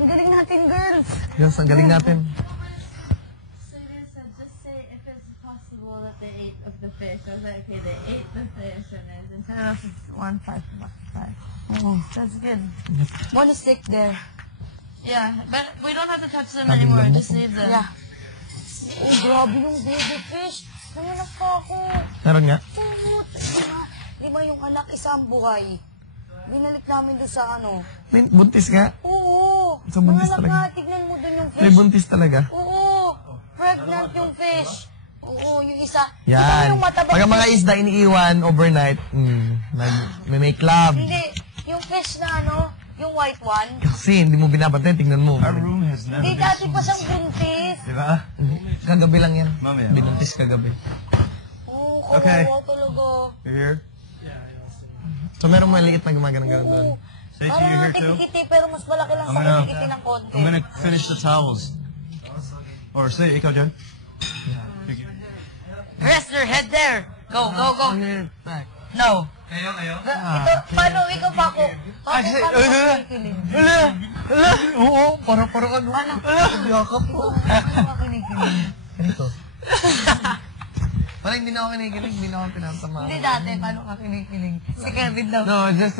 Ang galing natin, girls. Yes, ang galing natin. So they said, just say if it's possible that they ate of the fish. I was like, okay, they ate the fish, and I didn't. 1, 5, 5. Oh, that's good. One stick there. Yeah, but we don't have to touch them anymore. Just leave them. Yeah. Oh, grabe yung baby fish. Nanganak pa ako. Meron nga? Oo, di ba yung anak isang buhay? Binalik namin doon sa ano. May buntis nga? Oo. So, buntis Nanganak talaga? nga, tignan mo doon yung fish. May buntis talaga? Oo. Pregnant yung fish. Oo, yung isa. Yan. Yung matabang Pag ang mga isda iniiwan overnight, may make love. Hindi. Yung fish na ano, yung white one. Kasi hindi mo binabantay, tingnan mo. Our room has never Hindi, been dati so pa siyang buntis. Diba? Kagabi lang yan. Mamaya. Binuntis kagabi. Oo, Okay. kawawa talaga. You're here? So meron maliit na gumagana-gana doon. Oo. Say to Parang you here too? tikiti, pero mas malaki lang I'm sa gonna- tikiti ng konti. I'm gonna finish the towels. Or say, ikaw dyan? Rest your head there. Go, go, go. Back. No. Ito, paano ikaw pa ako? Paano kinikilig? Hala! Oo, parang ano. Yakap ko. Paano kinikilig? Ganito. Parang hindi na ako kinikilig, hindi na ako pinapasama. Hindi dati, paano ka kinikilig? Si Kevin daw. No, just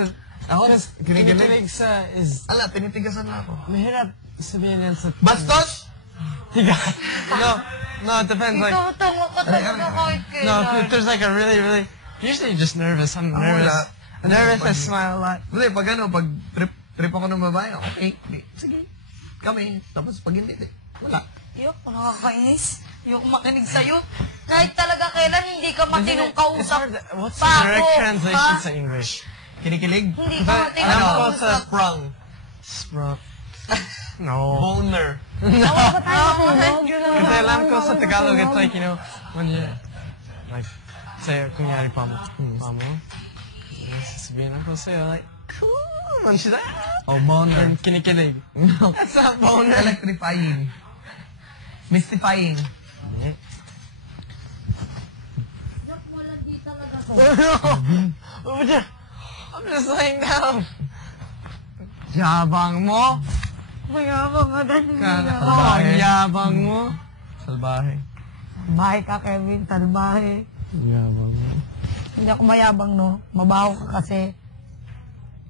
Ako, kinikilig. kinikilig sa is Ala, tinitigasan na ako. mahirap sabihin yan sa Bastos! tiga. No, it depends. Like, Ikaw tungo ko talaga kahit no, kailan. if there's like a really, usually just nervous. I'm nervous. wala. Nervous, I smile a lot. Hindi, pag ano, pag trip ako ng babae, okay, sige. Kami. Tapos pag hindi, wala. Yok, nakakainis. Yok makinig sa'yo. Kahit talaga kailan hindi ka matinong kausap. It's hard. What's the Pa direct ako, translation ha? sa English? Kinikilig? Hindi ka matinong Alam ko kausap. sa Sprung. Sprung. No. Boner. Tawa ba tayo matulog? Kasi alam ko sa Tagalog, it's like, you know, when you, like, say, kunyari pa mo. Sabihin ako sa'yo, like, cool. And she's like, Oh, boner. and kinikilig. That's not boner. Electrifying. Mystifying. Yok, walang di talaga ko. I'm just laying down. Yabang mo. Mayabang ka ganun. Ang yabang mo. Salbahe. Salbahe ka, Kevin. Salbahe. Yabang mo. Hindi ako mayabang, no? Mabaho ka kasi.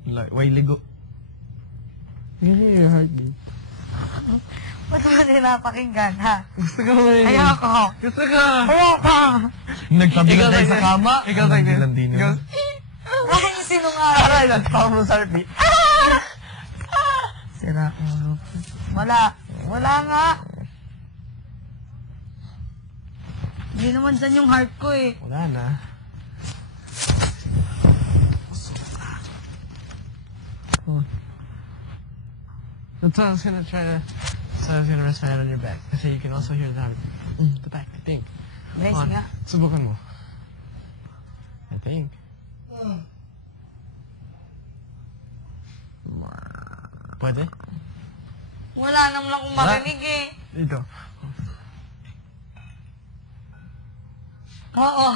Way ligo. Give me your heartbeat. Ba't mo din napakinggan, ha? Gusto ko mo yun. Ayoko. Gusto ko. Ayoko. Nagtabi Ikaw na tayo like sa this. kama. Ikaw like this. Landino. Ikaw. Ay, sinungaling. Aray, that's powerful heartbeat. Sira ulo. Wala. Wala nga. Hindi naman dyan yung heart ko eh. Wala na. That's what I was gonna try to. So I was gonna rest my hand on your back. So you can also hear the heart. The back, I think. Guys, On. nga. Subukan mo. I think. Pwede? Wala naman akong marinig eh. Dito. Oo.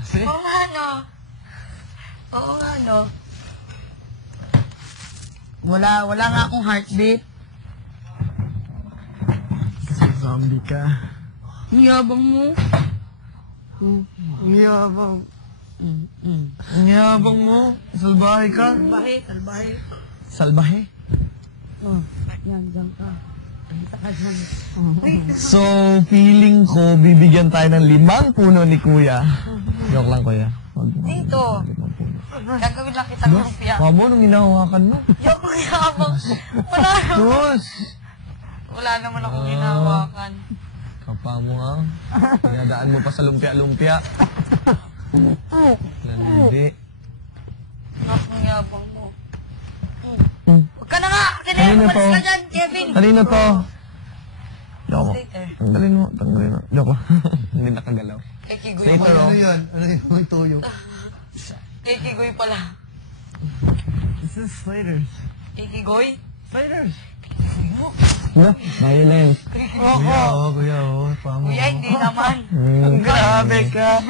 See? Oo nga no. Oo nga no. Wala nga akong heartbeat. Kasi zombie ka. Ang yabang mo. Ang yabang. Ang yabang mo. Salbahe ka. Salbahe, salbahe. Salbahe. Oh, yan, dyan ka. Takad mo. So, feeling ko, bibigyan tayo ng 5 puno ni Kuya. Joke lang, Kuya. Dito. Gagawin lang kitang lumpia. Mamo, nung hinahawakan mo. Yok, ang yabang. Wala naman. Sus! Wala naman akong hinahawakan. Kapa mo ha. Pinadaan mo pa sa lumpia-lumpia. Hindi. Nak, ang yabang mo. Huwag ka na nga! Kanino Umalis to? ka dyan, Kevin! Kanino to? Joke. Later. Tanggalin mo. Joke lang. Hindi nakagalaw. Kay Kigoy Later, pala. oh. yan? Ano yun? May tuyo. Kay Kigoy pala. This is Slater's. Kay Kigoy? Slater's. Wala. Violence. Kuya, oh. Pamo. Kuya, hindi naman. Grabe ka.